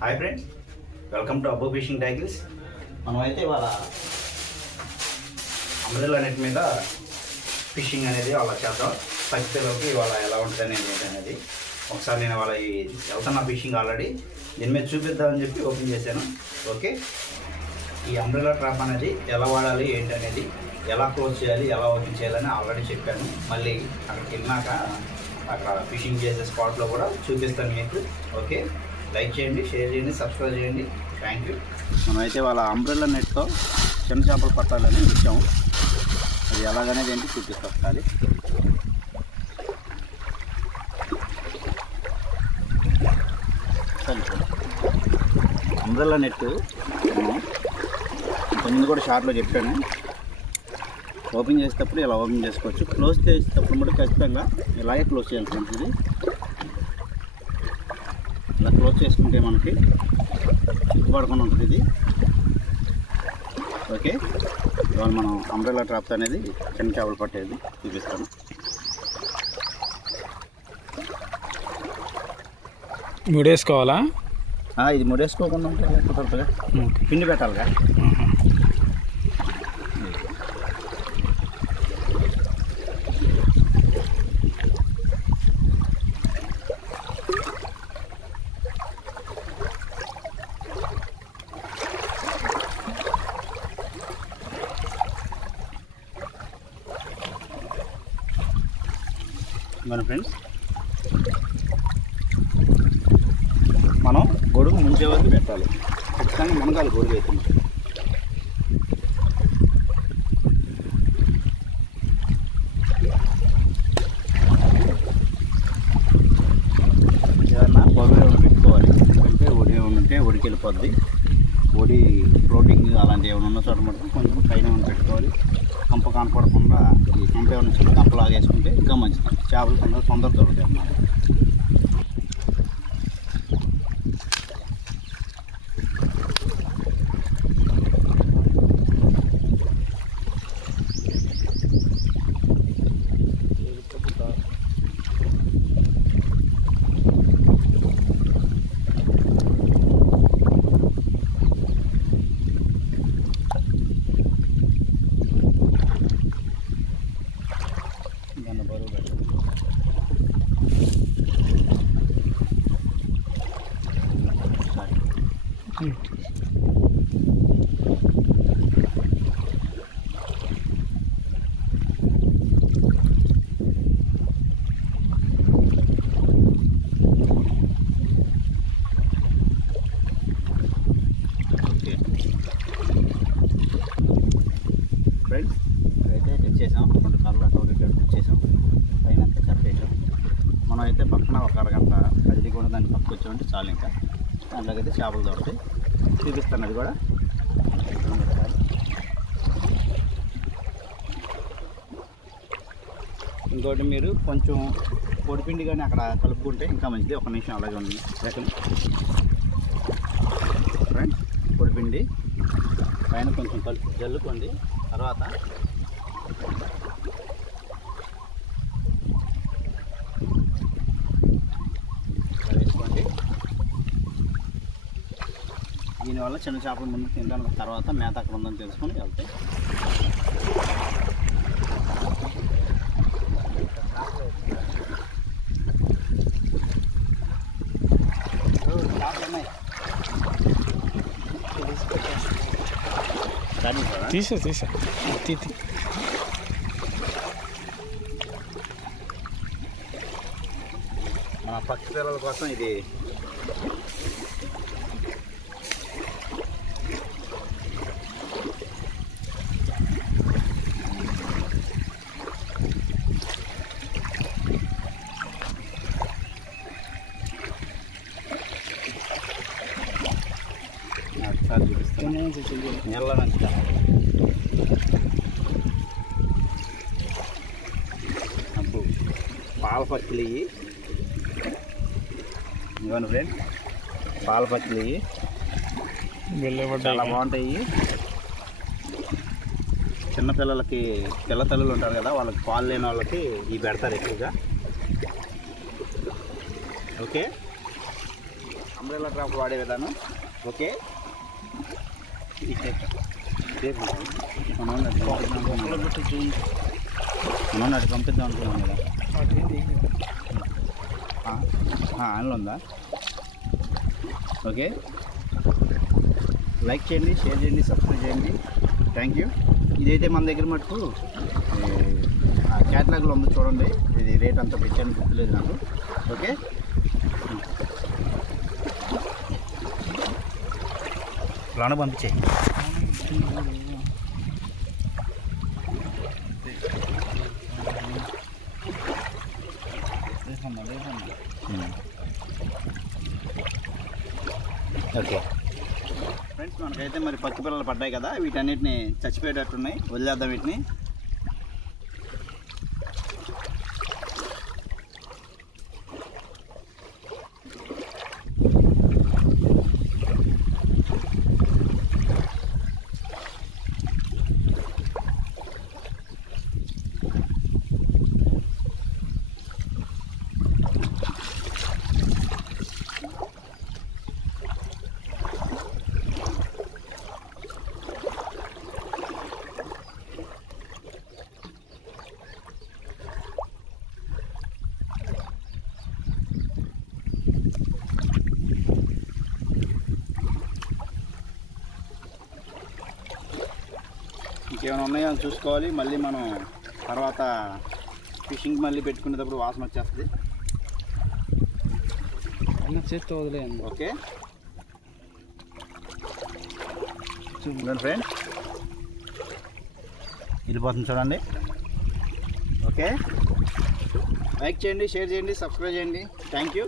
Hi friends welcome to అబ్బో fishing టైగిల్స్ మనమైతే ఇవాళ అమృతలు అనేటి మీద ఫిషింగ్ అనేది అలా చేద్దాం. పచ్చిపిల్లలకి ఇవాళ ఎలా ఉంటుంది అనేది అనేది. ఒకసారి నేను వాళ్ళ వెళ్తున్నా ఫిషింగ్ ఆల్రెడీ దీని మీద చూపిద్దామని చెప్పి ఓపెన్ చేశాను. ఓకే? ఈ అంబ్రెలా ట్రాప్ అనేది ఎలా వాడాలి ఏంటి అనేది ఎలా క్లోజ్ చేయాలి ఎలా ఓపెన్ చేయాలని ఆల్రెడీ చెప్పాను. మళ్ళీ అక్కడికి వెళ్ళినాక అక్కడ ఫిషింగ్ చేసే స్పాట్లో కూడా చూపిస్తాను మీకు. ఓకే? లైక్ చేయండి షేర్ చేయండి సబ్స్క్రైబ్ చేయండి. థ్యాంక్ యూ మనమైతే వాళ్ళ అంబ్రెల్లా నెట్తో చిన్న చేపలు పట్టాలని ఇచ్చాము. అది ఎలాగనేది ఏంటి చూపిస్తాం. ఒకసారి అంబ్రెల్లా నెట్ ముందు కూడా షార్ట్లో చెప్పాను. ఓపెన్ చేసేటప్పుడు ఇలా ఓపెన్ చేసుకోవచ్చు. క్లోజ్ చేసేటప్పుడు కూడా ఖచ్చితంగా ఇలాగే క్లోజ్ చేయాల్సి ఉంటుంది. ఇలా క్లోజ్ చేసుకుంటే మనకి చిక్కుపడకుండా ఉంటుంది ఇది. ఓకే. ఇవాళ మనం అంబ్రెలా ట్రాప్ అనేది చిన్న చేపలు పట్టేది చూపిస్తాను. ముడేసుకోవాలా? ఇది ముడేసుకోకుండా ఉంటే ఎలా కుదరదుగా పిండి పెట్టాలిగా? మన ఫ్రెండ్స్. మనం గొడుగు ముంచే వరకు పెట్టాలి. ఖచ్చితంగా మునగాలి గొడుగు అయితే ఏదన్నా పొగ ఏమైనా పెట్టుకోవాలి. అంటే ఒడి ఉంటే ఒడికి వెళ్ళిపోద్ది. ఒడి ఫ్లోటింగ్ అలాంటివి ఏమైనా ఉన్న చోట మటుకు కొంచెం పైన ఏమైనా పెట్టుకోవాలి. కంప కనపడకుండా ఈ కంప ఏమైనా చిన్న కంపలాగేసి చేపలు తొందర తొందర దొరుకుతాయి అన్నమాట దాన్ని బరువు పెట్టాలి ఓకే ఫ్రెండ్స్ అయితే తెచ్చేసాం. రెండు కర్రలు అటు ఒకటి ఇటు తెచ్చేసాం. పైన అంతా చెప్పేసాం మనం అయితే పక్కన ఒక అరగంట కదిలి కూడా దాన్ని పక్కకు వచ్చామంటే చాలు ఇంకా. దాంట్లోకైతే చేపలు దొరుకుతాయి చూపిస్తాను అది కూడా. ఇంకోటి మీరు కొంచెం పొడిపిండి కానీ అక్కడ కలుపుకుంటే ఇంకా మంచిది. ఒక నిమిషం అలాగే ఉంది సెకండ్ ఫ్రెండ్స్ పొడిపిండి. పైన కొంచెం కలుపు జల్లుకోండి. తర్వాత ఇలా వేసుకోండి దీనివల్ల చిన్న చేపలు ముందు తినడానికి తర్వాత మేత అక్కడ ఉందని తెలుసుకొని వెళ్తాయి తీసే తీసే. తీ. మన పక్షి పిల్లల కోసం ఇది ఒకసారి చూపిస్తాను నీళ్ళ నుంచి అబ్బో పాల పక్షులు ఇవి ఇవ్వండి ఫ్రెండ్ పాల పక్షులు ఇవి చాలా బాగుంటాయి చిన్నపిల్లలకి చిన్న పిల్ల తల్లులు ఉంటారు కదా వాళ్ళకి పాలు లేని వాళ్ళకి ఇవి పెడతారు ఎక్కువగా ఓకే అంబ్రెల్లా డ్రాప్ వాడే విధానం ఓకే ఇది టేప్. టేప్ ఉంటుంది. మనం అటు పంపిద్దాం అనుకున్నాం. కదా ఆన్లో ఉందా ఓకే. లైక్ చేయండి షేర్ చేయండి సబ్స్క్రైబ్ చేయండి. థ్యాంక్ యూ ఇదైతే మన దగ్గర మటుకు క్యాటలాగ్లో ఉంది చూడండి. ఇది రేట్ అంత పెట్టాను గుర్తులేదు నాకు. ఓకే? లోన పంపించే ఓకే ఫ్రెండ్స్ మనకైతే మరి పచ్చి పిల్లలు పడ్డాయి కదా వీటన్నిటిని చచ్చిపోయేటట్టున్నాయి. వదిలేద్దాం వీటిని. ఇంకేమైనా ఉన్నాయో అని చూసుకోవాలి. మళ్ళీ మనం తర్వాత ఫిషింగ్ మళ్ళీ పెట్టుకునేటప్పుడు వాసన వచ్చేస్తుంది. అన్న చేత్తో వదిలేయండి. ఓకే. చూడండి. ఫ్రెండ్స్. వెళ్ళిపోతుంది చూడండి. ఓకే. లైక్ చేయండి షేర్ చేయండి సబ్స్క్రైబ్ చేయండి. Thank you.